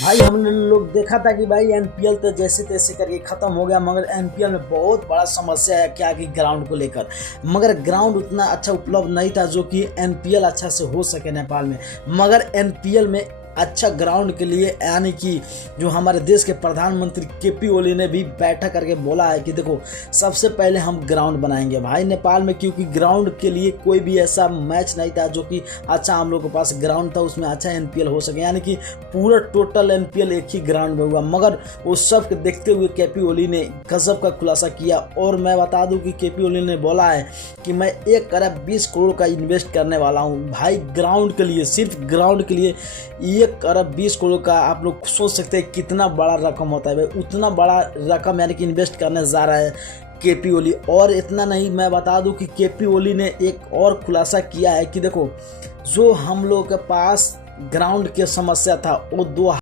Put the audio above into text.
भाई हमने लोग देखा था कि भाई एनपीएल तो जैसे तैसे करके खत्म हो गया, मगर एनपीएल में बहुत बड़ा समस्या है क्या कि ग्राउंड को लेकर। मगर ग्राउंड उतना अच्छा उपलब्ध नहीं था जो कि एनपीएल अच्छा से हो सके नेपाल में। मगर एनपीएल में अच्छा ग्राउंड के लिए यानी कि जो हमारे देश के प्रधानमंत्री केपी ओली ने भी बैठक करके बोला है कि देखो सबसे पहले हम ग्राउंड बनाएंगे भाई नेपाल में, क्योंकि ग्राउंड के लिए कोई भी ऐसा मैच नहीं था जो कि अच्छा हम लोग के पास ग्राउंड था उसमें अच्छा एनपीएल हो सके। यानी कि पूरा टोटल एनपीएल एक ही ग्राउंड में हुआ, मगर उस सब के देखते हुए केपी ओली ने गजब का खुलासा किया। और मैं बता दूं कि केपी ओली ने बोला है कि मैं 1 अरब 20 करोड़ का इन्वेस्ट करने वाला हूं भाई ग्राउंड के लिए, सिर्फ ग्राउंड के लिए 1 अरब 20 करोड़ का। आप लोग सोच सकते हैं कितना बड़ा रकम होता है भाई, उतना बड़ा रकम यानी कि इन्वेस्ट करने जा रहा है केपी ओली। और इतना नहीं, मैं बता दूं कि केपी ओली ने एक और खुलासा किया है कि देखो जो हम लोग के पास ग्राउंड की समस्या था वो 2